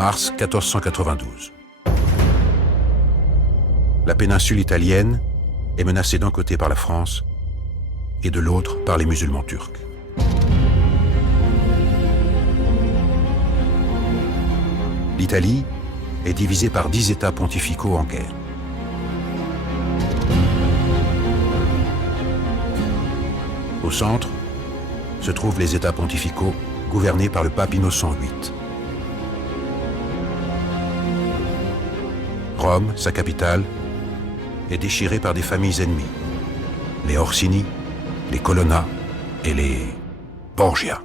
Mars 1492. La péninsule italienne est menacée d'un côté par la France et de l'autre par les musulmans turcs. L'Italie est divisée par 10 États pontificaux en guerre. Au centre se trouvent les États pontificaux gouvernés par le pape Innocent VIII. Rome, sa capitale, est déchirée par des familles ennemies, les Orsini, les Colonna et les Borgia.